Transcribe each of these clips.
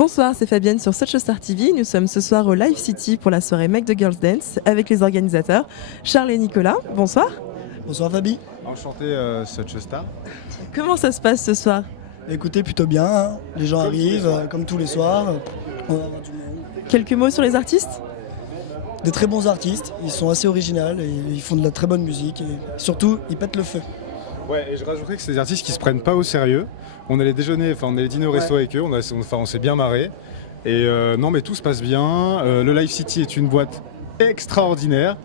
Bonsoir, c'est Fabienne sur Such a Star TV. Nous sommes ce soir au Live City pour la soirée Make the Girls Dance avec les organisateurs Charles et Nicolas. Bonsoir. Bonsoir Fabi. Enchanté, Such a Star. Comment ça se passe ce soir? Écoutez, plutôt bien, hein. Les gens arrivent comme tous les soirs. On va avoir du monde. Quelques mots sur les artistes? Des très bons artistes, ils sont assez originaux et ils font de la très bonne musique et surtout ils pètent le feu. Ouais, et je rajouterais que c'est des artistes qui se prennent pas au sérieux. On allait déjeuner, on allait dîner au resto avec eux, on s'est bien marré. Et non, mais tout se passe bien. Le Live City est une boîte extraordinaire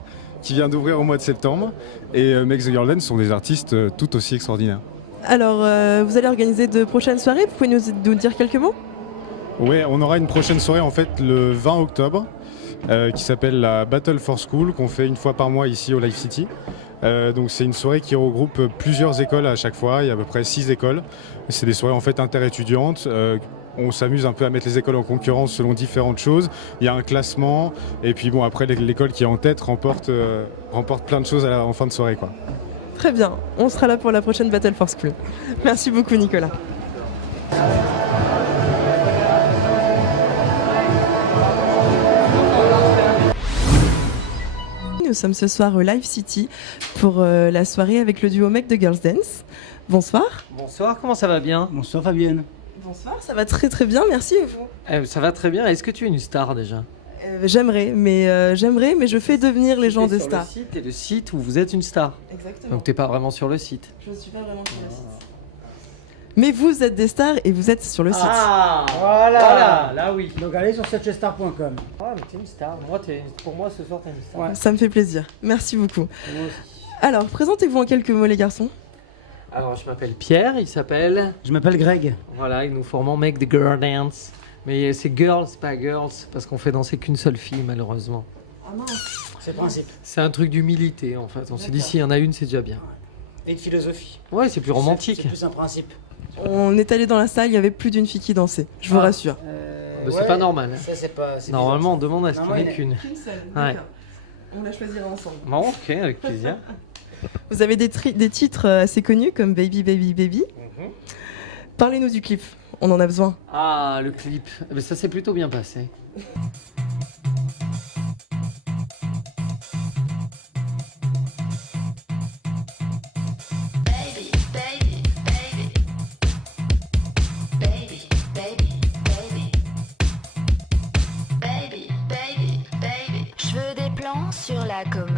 qui vient d'ouvrir au mois de septembre. Et Make the Girls Dance sont des artistes tout aussi extraordinaires. Alors, vous allez organiser de prochaines soirées. Vous pouvez nous dire quelques mots? Ouais, on aura une prochaine soirée en fait le 20 octobre qui s'appelle la Battle for School, qu'on fait une fois par mois ici au Live City. Donc c'est une soirée qui regroupe plusieurs écoles à chaque fois, il y a à peu près 6 écoles. C'est des soirées en fait interétudiantes. On s'amuse un peu à mettre les écoles en concurrence selon différentes choses. Il y a un classement et puis bon, après l'école qui est en tête remporte plein de choses en fin de soirée, quoi. Très bien, on sera là pour la prochaine Battle for School. Merci beaucoup Nicolas. Nous sommes ce soir au Live City pour la soirée avec le duo Make the Girls Dance. Bonsoir. Bonsoir, comment ça va bien? Bonsoir Fabienne. Bonsoir, ça va très très bien, merci et vous? Ça va très bien, est-ce que tu es une star déjà? J'aimerais, mais je fais devenir les gens des sur stars. C'est le site où vous êtes une star. Exactement. Donc t'es pas vraiment sur le site. Je ne suis pas vraiment sur le site. Mais vous êtes des stars et vous êtes sur le site. Ah voilà, là oui. Donc allez sur suchastar.com. Ah mais t'es une star, pour moi ce soir t'es une star. Ouais. Ça me fait plaisir, merci beaucoup. Moi aussi. Alors, présentez-vous en quelques mots les garçons. Alors je m'appelle Pierre, il s'appelle... Je m'appelle Greg. Voilà, et nous formons Make the Girl Dance. Mais c'est girls, c'est pas girls, parce qu'on fait danser qu'une seule fille malheureusement. Ah mince. C'est le principe. C'est un truc d'humilité en fait, on s'est dit s'il y en a une c'est déjà bien. Et de philosophie. Ouais, c'est plus romantique. C'est plus un principe. On est allé dans la salle, il y avait plus d'une fille qui dansait, je vous rassure. Bah, c'est pas normal. Ça, c'est pas, Normalement on demande à ce qu'il n'y ait Normalement, qu'une. Qu'une seule, Ouais. d'accord. On la choisira ensemble. Bon, ok, avec plaisir. Vous avez des titres assez connus comme Baby Baby Baby. Parlez-nous du clip, on en a besoin. Ah, le clip. Mais ça s'est plutôt bien passé. Je veux des plans sur la commode.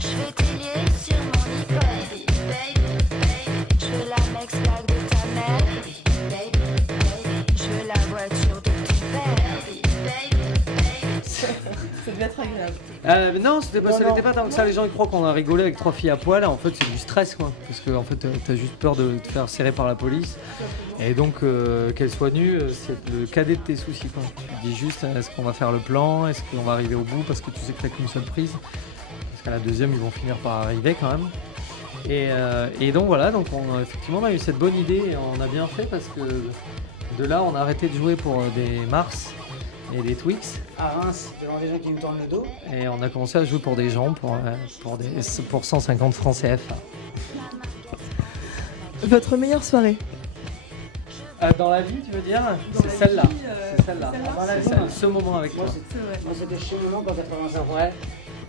Je veux tes liés sur mon iPod. Je veux la Mex-Lag de ta mère. Je veux la voiture de ton père. Ça devait être agréable. Mais non, ça n'était pas tant que ça. Les gens ils croient qu'on a rigolé avec 3 filles à poil. En fait, c'est du stress, quoi. Parce que en fait, t'as juste peur de te faire serrer par la police. Et donc, qu'elle soit nue, c'est le cadet de tes soucis, quoi. Tu dis juste, est-ce qu'on va faire le plan? Est-ce qu'on va arriver au bout? Parce que tu sais que t'as qu'une seule prise. Parce qu'à la deuxième, ils vont finir par arriver quand même. Et donc voilà, donc effectivement, on a eu cette bonne idée et on a bien fait parce que de là, on a arrêté de jouer pour des Mars et des Twix. À Reims, devant des gens qui nous tournent le dos. Et on a commencé à jouer pour des gens, pour 150 francs CFA. Votre meilleure soirée? Dans la vie, tu veux dire? C'est celle-là. C'est celle-là. Dans la vie, Ce moment avec toi. Moi c'était chez Moulon en 85. Ouais.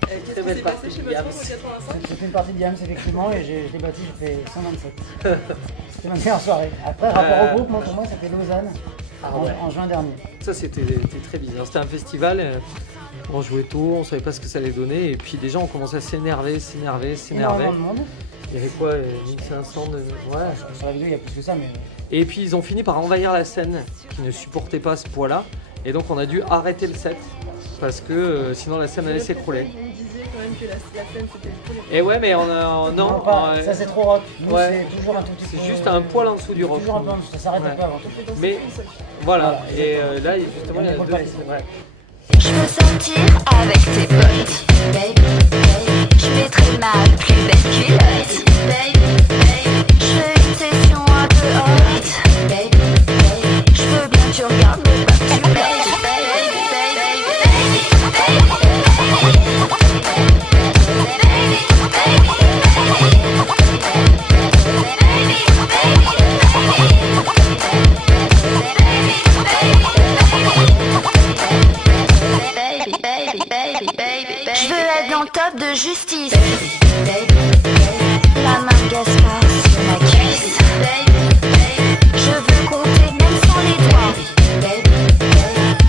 Qu'est-ce qui s'est passé chez votre en 85? C'était une partie de Diams effectivement et je l'ai battu, j'ai fait 127. C'était ma meilleure soirée. Après, rapport au groupe, pour moi c'était Lausanne en juin dernier. Ça, c'était très bizarre. C'était un festival. On jouait tôt, on savait pas ce que ça allait donner. Et puis des gens ont commencé à s'énerver. Énormément de monde. Il y avait quoi, 1500 de... Ouais. Sur la vidéo, il y a plus que ça, mais. Et puis ils ont fini par envahir la scène, qui ne supportait pas ce poids-là. Et donc on a dû arrêter le set, parce que sinon la scène allait s'écrouler. Vous me disiez quand même que la scène c'était le poulet. Et ouais, mais non, ça c'est trop rock. Nous, ouais. c'est toujours un tout petit peu. C'est juste un poil en dessous du rock. Toujours un peu en dessous, ça s'arrête un peu avant. Mais voilà, et là justement il y a deux... Ouais. Je veux sortir avec tes potes. Je mettrai ma plus belle culotte. Je veux une session un peu hot. Je veux bien que tu regardes mes babes. justice. La main de Gaspard sur ma cuisse. Je veux compter même sans les doigts.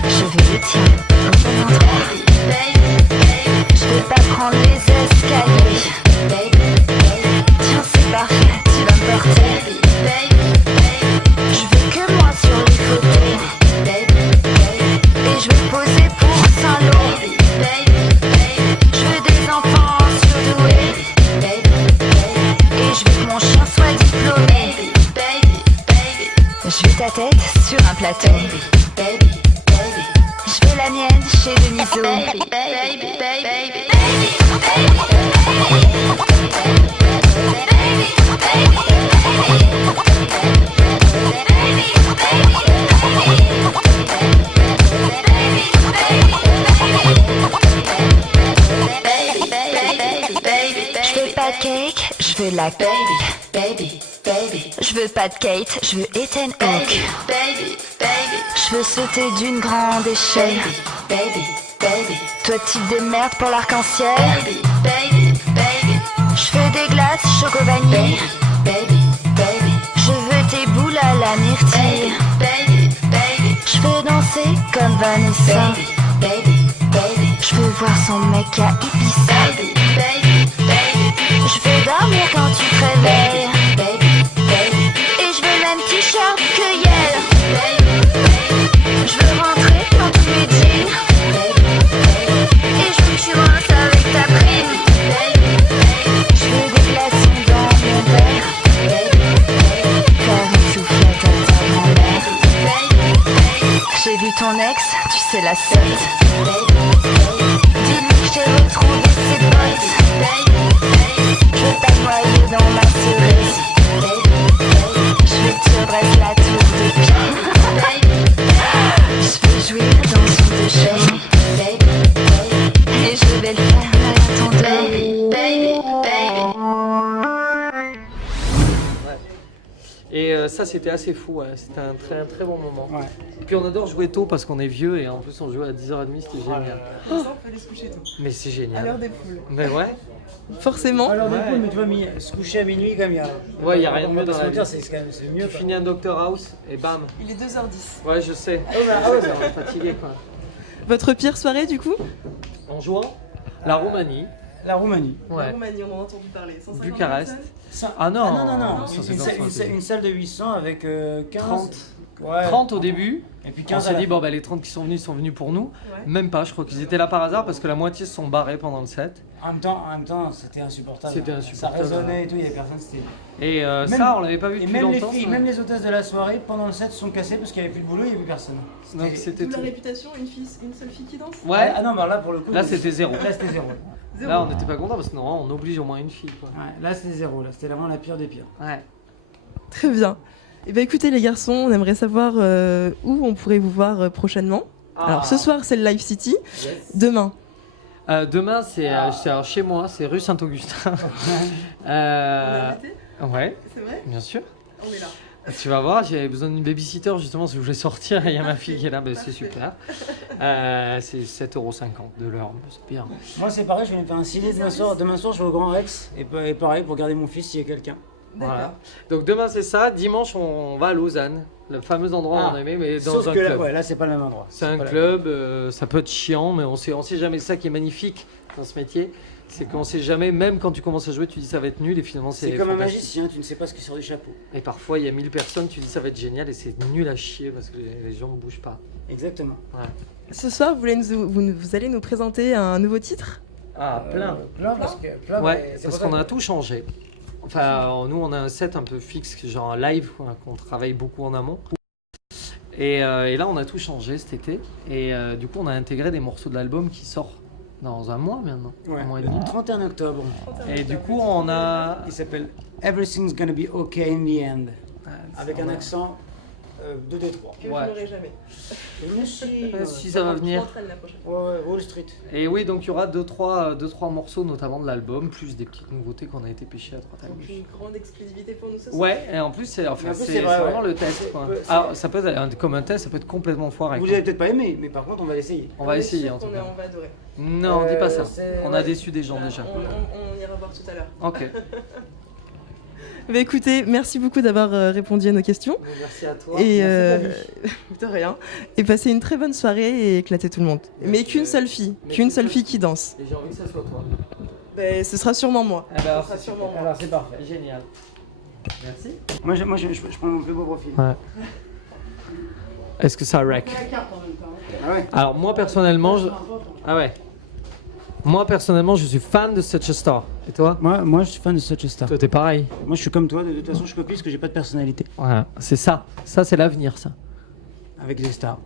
Je veux les tiens au bon endroit. Je vais pas prendre les escaliers. Tiens, c'est parfait, tu vas me porter. Je veux que moi sur les photos. Et je vais poser pour Saint-Lô. Je veux des enfants surdoués. Et je veux que mon chien soit diplômé. Je veux ta tête sur un plateau. Je veux la mienne chez Deniso. Je veux pas de cake, je veux la baby. Je veux pas de Kate, je veux Ethan Hawke. Je veux sauter d'une grande échelle. Toi type de merde pour l'arc-en-ciel. Je veux des glaces choco-vanille. Je veux tes boules à la myrtille. Je veux danser comme Vanessa. Je veux voir son mec à Ibiza. Je veux dormir quand tu te réveilles. Et je veux le même t-shirt que Yel. Je veux rentrer dans tous mes jeans. Et je veux que tu rentres avec ta prime. Je veux des glaçons dans mon verre. Faire une soufflette à ta grand-mère. J'ai vu ton ex, tu sais la secte. Dis-lui que j'ai retrouvé ses potes. Je veux pas noyer dans ma cerise. Je veux que tu redresses la tour de pied. Je veux jouir dans son déchet. Et je vais le faire mal à ton dos. Et ça, c'était assez fou, ouais. C'était un très bon moment. Ouais. Et puis on adore jouer tôt parce qu'on est vieux et en plus on jouait à 10h30, c'était génial. Pour ça, on fallait se coucher tôt. Mais c'est À génial. l'heure des poules. Mais ouais, Forcément. Alors, du Ouais. coup, mais tu vois, se coucher à minuit, comme il y a. Ouais, il y a rien de mieux dans la vie. C'est quand même c'est mieux. tu quoi. finis un Doctor House et bam. Il est 2h10. Ouais, je sais. Ah ouais, Ça va fatiguer quoi. Votre pire soirée du coup? En jouant la Roumanie, La Roumanie. La ouais. Roumanie, on en a entendu parler. 150 Bucarest. personnes. Ah non, non. ça, Une, c'est salle- dans une ce salle- une salle de 800 avec 15. 30. Ouais. 30 au début. Et puis On 15 à s'est la dit, fin. bon, bah, les 30 qui sont venus pour nous. Ouais. Même pas, je crois qu'ils étaient là par hasard parce que la moitié se sont barrés pendant le set. En même temps, c'était insupportable. C'était insupportable. Ça résonnait et tout, il y avait personne. C'était... Et Même- ça, on l'avait pas vu Et depuis même les longtemps. filles, ça. même les hôtesses de la soirée, pendant le set, se sont cassées parce qu'il n'y avait plus de boulot, il n'y avait plus personne. Donc c'était D'où la tout. réputation, une seule fille qui danse? Ouais, Ah non, bah là pour le coup. là c'était zéro. Là c'était zéro. Zéro. Là, on n'était pas content parce que non, on oblige au moins une fille. Quoi. Ouais, là c'était zéro, là c'était vraiment la pire des pires. Ouais. Très bien. Eh bien écoutez les garçons, on aimerait savoir où on pourrait vous voir prochainement. Alors ce soir c'est le Live City. Yes. Demain. Demain, c'est alors, chez moi, c'est rue Saint-Augustin. Ouais, C'est vrai? bien sûr. On est là. Tu vas voir, j'avais besoin d'une babysitter justement si je voulais sortir. Il y a ma fille qui est là, bah, c'est super. C'est 7,50€ de l'heure, c'est bien. Moi c'est pareil, je vais me faire un ciné demain soir. Demain soir je vais au Grand Rex et pareil pour garder mon fils s'il y a quelqu'un. Voilà. Donc demain c'est ça, dimanche on va à Lausanne, le fameux endroit où on aimait, mais dans Sauf un que là, club. ouais, là c'est pas le même endroit. C'est un pas la- club, ça peut être chiant, mais on sait jamais ça qui est magnifique dans ce métier. C'est qu'on sait jamais, même quand tu commences à jouer, tu dis ça va être nul et finalement c'est C'est comme un fantastique. magicien, tu ne sais pas ce qui sort du chapeau. Et parfois il y a 1000 personnes, tu dis ça va être génial et c'est nul à chier parce que les gens ne bougent pas. Exactement. Ouais. Ce soir vous allez nous présenter un nouveau titre. Ah, plein. Plein parce que. Plein, Ouais, mais c'est parce pour ça qu'on a que- tout changé. Enfin, nous on a un set un peu fixe, genre un live, quoi, qu'on travaille beaucoup en amont. Et là on a tout changé cet été. Et du coup on a intégré des morceaux de l'album qui sort dans un mois maintenant. Ouais, Un mois et le demi. 31 octobre. Et du coup on a... Il s'appelle Everything's Gonna Be Okay in the End. Avec un on a- accent 2 Détroit. Que Ouais. je n'aurai jamais. Mais si, Si ça va Je venir. m'entraîne la prochaine. Ouais, Wall Street. Et oui, donc il y aura 2-3 morceaux, notamment de l'album, plus des petites nouveautés qu'on a été pêchées à droite à Donc gauche. une grande exclusivité pour nous ce soir. Ouais, et en plus, c'est En plus, c'est c'est vrai, vraiment ouais. le test. Quoi. C'est- Alors, ça peut être comme un test, ça peut être complètement foiré. Vous quoi. avez peut-être pas aimé, mais par contre, on va l'essayer. On va est essayer sûr en tout qu'on cas. on va adorer. Non, dis pas ça. On a ouais. déçu des gens déjà. On ira voir tout à l'heure. Ok. Bah écoutez, merci beaucoup d'avoir répondu à nos questions. Merci à toi. Et Merci, de rien. Et passez une très bonne soirée et éclatez tout le monde. Mais qu'une seule fille, qui danse. Et j'ai envie que ça soit toi. Ben, ce sera sûrement moi. Eh ben, alors, Ce sera c'est sûrement moi. Alors, c'est parfait. Génial. Merci. Moi, je prends mon plus beau profil. Ouais. Est-ce que ça wreck? La carte en même temps. Ah ouais. Alors moi personnellement, ah ouais. Moi personnellement, je suis fan de Such a Star. Et toi? Moi, je suis fan de Such a Star. Toi, t'es pareil. Moi, je suis comme toi. De toute façon, je copie parce que j'ai pas de personnalité. Ouais, c'est ça. Ça, c'est l'avenir, ça. Avec des stars.